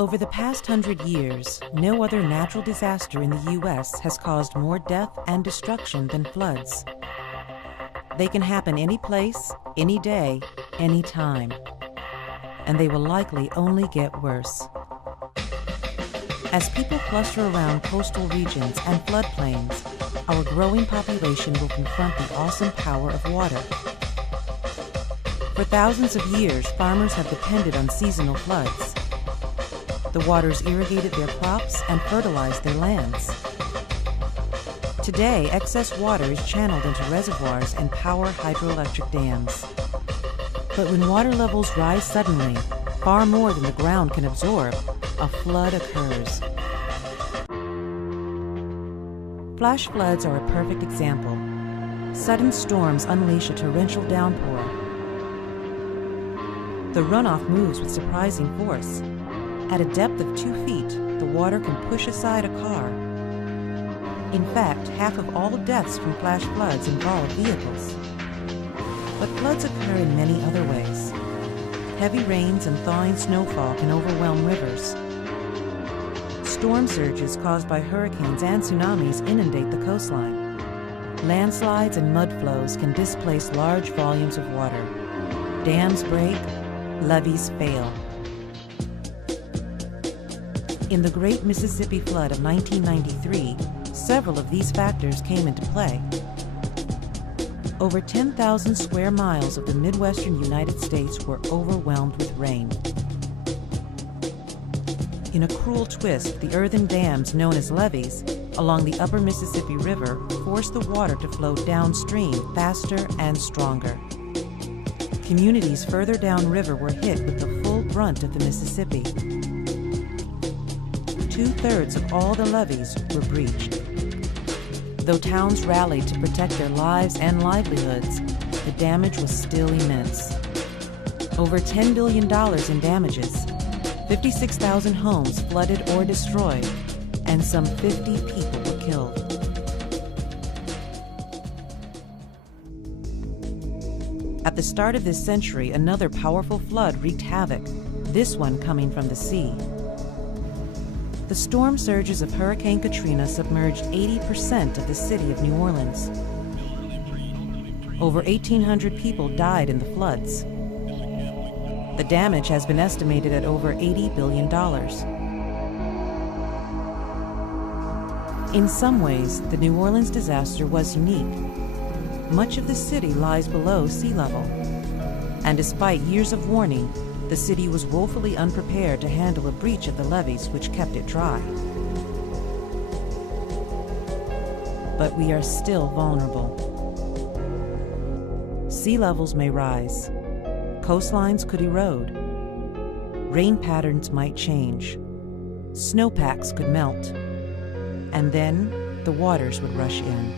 Over the past 100 years, no other natural disaster in the U.S. has caused more death and destruction than floods. They can happen any place, any day, any time. And they will likely only get worse. As people cluster around coastal regions and floodplains, our growing population will confront the awesome power of water. For thousands of years, farmers have depended on seasonal floods. The waters irrigated their crops and fertilized their lands. Today, excess water is channeled into reservoirs and power hydroelectric dams. But when water levels rise suddenly, far more than the ground can absorb, a flood occurs. Flash floods are a perfect example. Sudden storms unleash a torrential downpour. The runoff moves with surprising force. At a depth of 2 feet, the water can push aside a car. In fact, half of all deaths from flash floods involve vehicles. But floods occur in many other ways. Heavy rains and thawing snowfall can overwhelm rivers. Storm surges caused by hurricanes and tsunamis inundate the coastline. Landslides and mud flows can displace large volumes of water. Dams break, levees fail. In the Great Mississippi Flood of 1993, several of these factors came into play. Over 10,000 square miles of the Midwestern United States were overwhelmed with rain. In a cruel twist, the earthen dams known as levees along the upper Mississippi River forced the water to flow downstream faster and stronger. Communities further downriver were hit with the full brunt of the Mississippi. 2/3 of all the levees were breached. Though towns rallied to protect their lives and livelihoods, the damage was still immense. Over $10 billion in damages, 56,000 homes flooded or destroyed, and some 50 people were killed. At the start of this century, another powerful flood wreaked havoc, this one coming from the sea. The storm surges of Hurricane Katrina submerged 80% of the city of New Orleans. Over 1,800 people died in the floods. The damage has been estimated at over $80 billion. In some ways, the New Orleans disaster was unique. Much of the city lies below sea level, and despite years of warning, the city was woefully unprepared to handle a breach of the levees which kept it dry. But we are still vulnerable. Sea levels may rise. Coastlines could erode. Rain patterns might change. Snowpacks could melt. And then the waters would rush in.